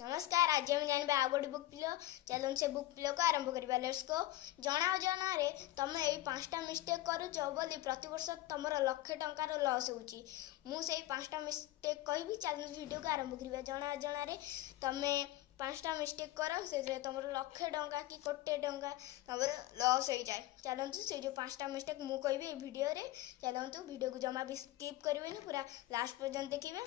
नमस्कार। आज हम जानबे आ गोटे बुक पिलो। चलो से बुक पिलो को आरंभ करबा। Let's go. जना रे तमे एई पांचटा मिस्टेक करूचो बोली प्रति वर्ष तमरो लाख टंकार लॉस होउची। मु सेई पांचटा मिस्टेक कहबी। चलो वीडियो को आरंभ करबा। जना रे तमे पांचटा मिस्टेक करो से तमरो लाख टंका कि कोटे टंका तमरो लॉस हो जाए। चलतु से जो पांचटा मिस्टेक मु कहबी वीडियो रे। चलतु वीडियो को जमा भी स्किप करबेनी, पूरा लास्ट पर्यंत देखिबे।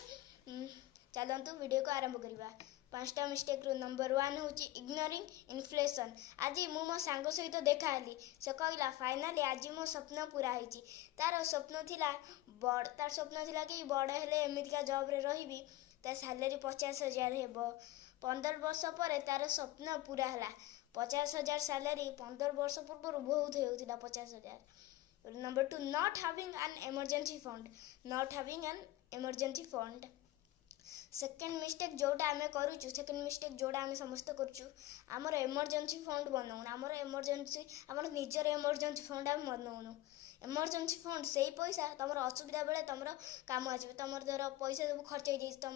चलतु वीडियो को आरंभ करबा। पांचटा मिस्टेक रो नंबर 1 होची इग्नोरिंग इन्फ्लेशन। आज मु मो सांग सहित देखाली, से कहला फाइनली आज मो स्वप्न पूरा होईची। तार स्वप्न थिला कि बड़ हेले एमितिका जॉब रे रहिबी, तार सैलरी 50,000 हेबो। 15 वर्ष पर तार स्वप्न पूरा हला। 50,000 सैलरी 15 वर्ष पूर्व बहुत हेउथिला 50,000। Number 2 not having an emergency fund. Not having an emergency fund. Second mistake जोटा आमे करूचु, सेकेंड मिस्टेक जोटा आमे समस्त करूचु, आमर इमरजेंसी फंड बनाउन। आमर निजर इमरजेंसी फंड आमे बनाउन। इमरजेंसी फंड सेही पैसा तमर असुविधा बेले तमर काम आछबे। तमर धर पैसा सब खर्च हो जाई, तम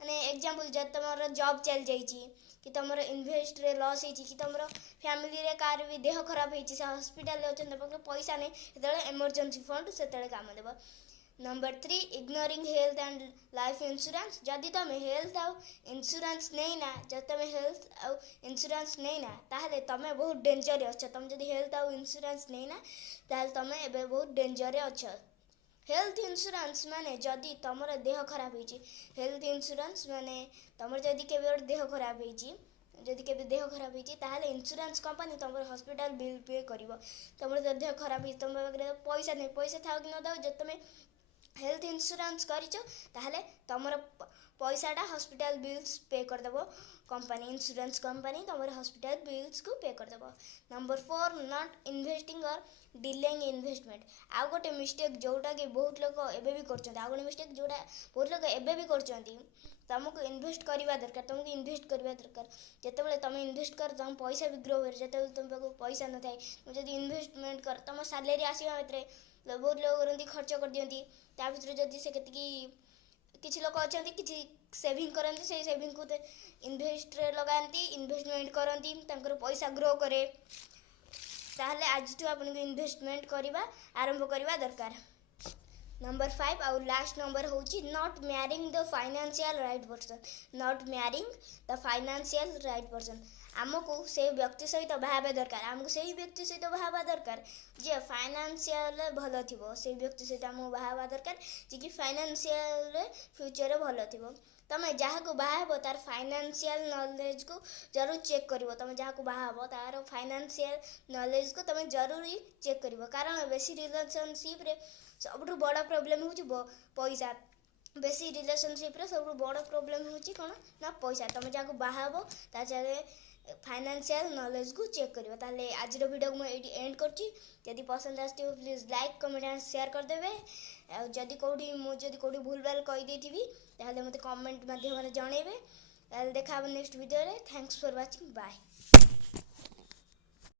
माने एग्जांपल जब तमर जॉब चल जाईची कि तमर इन्वेस्ट रे लॉस होईची कि तमर फैमिली रे कार भी देह खराब होईची, से हॉस्पिटल ले अछन तमके पैसा नै, सेतले इमरजेंसी फंड सेतले काम देबो। Number 3 ignoring health and life insurance. जदि तुम हेल्थ आउ इंश्योरेंस नहीं ना, जब तुम हेल्थ आउ इंश्योरेंस नहीं ना, ताहले तमे बहुत डेंजर अच्छ। तुम जदि हेल्थ आउ इंश्योरेंस नहीं ना, ताहले तमे एबे बहुत डेंजर अच्छ। हेल्थ इंश्योरेंस माने जदि तमर देह खराब होईची, हेल्थ इंश्योरेंस माने तमर जदि केबे देह खराब होईची, जदि केबे देह खराब होईची ताहले इंश्योरेंस कंपनी तमर हॉस्पिटल बिल पे करिवो। तमर देह खराब होई तम पाखरे पैसा नहीं, पैसा थाउ कि न थाउ, जदि तमे हेल्थ इंश्योरेंस करिचो ताहले तमर पैसाटा हॉस्पिटल बिल्स पे कर देबो कंपनी, इंश्योरेंस कंपनी तमर हॉस्पिटल बिल्स को पे कर देबो। नंबर 4 नॉट इन्वेस्टिंग और डिलेइंग इन्वेस्टमेंट। आ गोटे मिस्टेक जोटा कि बहुत लोग एबे भी करछन। आ गोटे मिस्टेक जोटा बहुत लोग एबे भी करछन, तुमको इन्वेस्ट करबा दरकार। तुमको इन्वेस्ट करबा दरकार। जेतेबेले तुम इन्वेस्ट कर तुम पैसा भी ग्रो हो, जेतेबेले तुम पाखु पैसा न थाए, तुम जदि इन्वेस्टमेंट कर तुम सैलरी आसीबा मात्रे बहुत लोग करती खर्च कर दियंती। ता भितर जदि से किछि लोक अछंती किछि सेविंग करंती, से सेविंग को इन्वेस्ट रे लगांती, इन्वेस्टमेंट करंती, तांकर पैसा ग्रो करे। ताहले आज तो आपन को इन्वेस्टमेंट करबा आरंभ करबा दरकार। नंबर 5 और लास्ट नंबर होची not marrying the financial right person. Not marrying the financial right person. आमको से व्यक्ति सहित बाहाबा दरकार। आमको से व्यक्ति सहित बाहाबा दरकार जे फाइनेंशियल भल थिबो। से व्यक्ति सहित आमको बाहाबा दरकार जे कि फाइनेंशियल फ्यूचर भल थिबो। तमे जहाँ बाहाबो तार फाइनेंशियल नॉलेज को जरूर चेक करिवो। तमे जहाँ बाहाबो तार फाइनेंशियल नॉलेज को तमे जरूरी चेक करिवो। कारण बेसी रिलेशनशिप रे सबठु बड़ा प्रॉब्लम होची पैसा। बेसी रिलेशनशिप रे सबठु बड़ा प्रॉब्लम होची कोन ना पैसा। तमे जहाँ बाहाबो ता चाहे फाइनेंशियल नॉलेज को चेक करिवो। ताले आज रो वीडियो को एडी एंड करची। जदि पसंद आस्थिबो please like comment and share कर देबे। जदि कोडी भूल भाल कहि देथिबी ताले मते कमेंट माध्यम रे जणेबे। ताले देखा नेक्स्ट वीडियो रे। Thanks for watching. बाय।